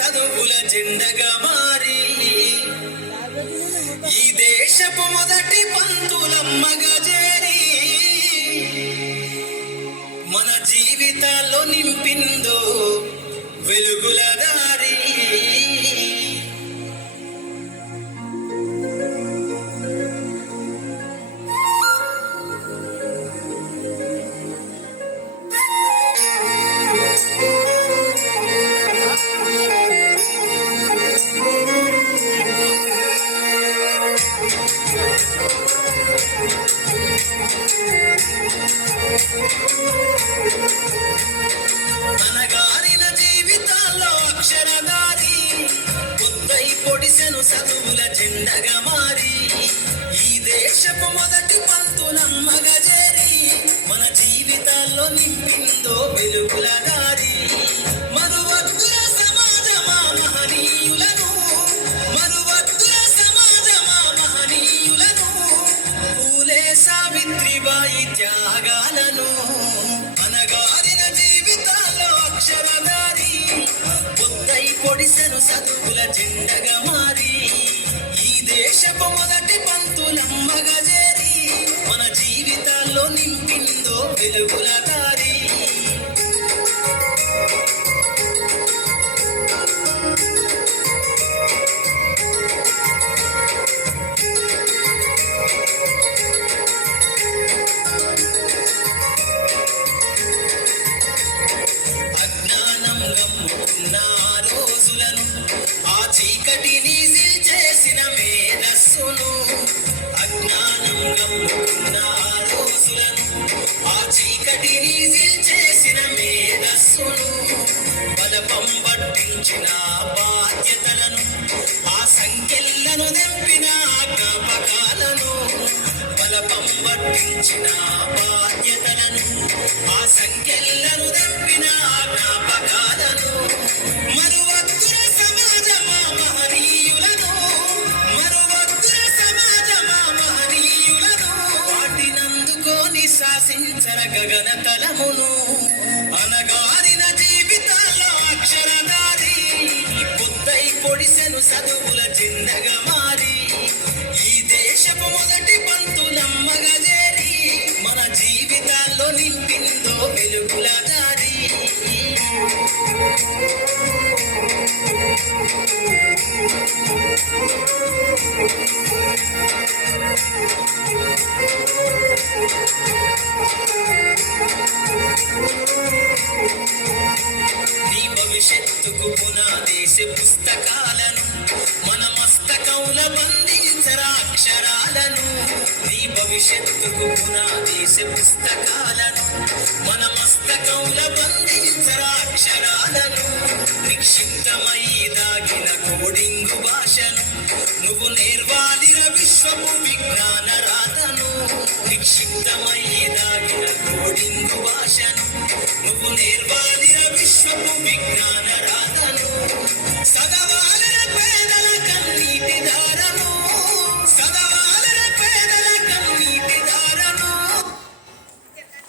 చదువుల జెండగా మారి ఈ దేశపు మొదటి పంతులమ్మగా చేరి మన జీవితాల్లో నింపిందో వెలుగుల దారి. అనగారిన జీవితాల్లో అక్షరదారి కొత్తై పొడిసెను చదువుల జెండగా మారి ఈ దేశపు మొదటి పంతులమ్మగా చేరి మన జీవితాల్లో నింపిందో వెలుగుల దారి. మరువద్దుల సమాజమా మహనీయులను, మరువద్దుల సమాజమా మహనీయులను, పూలే సావిత్రిబాయి త్యాగాలను. అనగారిన జీవితాల్లో అక్షరదారి కొత్తై పొడిసెను చదువుల జెండగా మారి ఈ దేశపు మొదటి పంతులమ్మగా చేరి మన జీవితాల్లో నింపిందో వెలుగుల దారి. అజ్ఞానం గమ్ముకున్న రోజులను ఆ చీకటిని చేసిన మేధస్సును, అజ్ఞానం గమ్ముకున్న రోజులను ఆ చీకటిని చేసిన మేధస్సును, బలపం పట్టించిన బాధ్యతలను ఆ సంఖ్యలను తెంపిన జ్ఞాపకాలను, బలపం పట్టించిన బాధ్యతలను ఆ సంఖ్యలను తెంపిన జ్ఞాపకాలను. మరువద్దుల సమాజమా మహనీయులను, మరువద్దుల సమాజమా మహనీయులను, వాటినందుకోని శాసించర గగన తలమును. అనగారిన జీవితాల్లో అక్షరదారి కొత్తై పొడిసెను చదువుల జెండగా మారి ఈ దేశపు మొదటి పంతులమ్మగా చేరి మన జీవితాల్లో నింపిందో వెలుగుల దారి. నీ భవిష్యత్తుకు పునాదేశ పుస్తకాలను మన మస్తకౌల బంధించరా అక్షరాలను. నీ భవిష్యత్తుకు పునాదేశ పుస్తకాలను మన మస్తకౌల బంధించరా అక్షరాలను. నిక్షిప్తమై దాగిన కోడింగు భాషను నువ్వు నేర్వాలిర విశ్వపు విజ్ఞాన రాతను. నిక్షిప్తమై దాగిన కోడింగు భాషను నువ్వు నేర్వాలి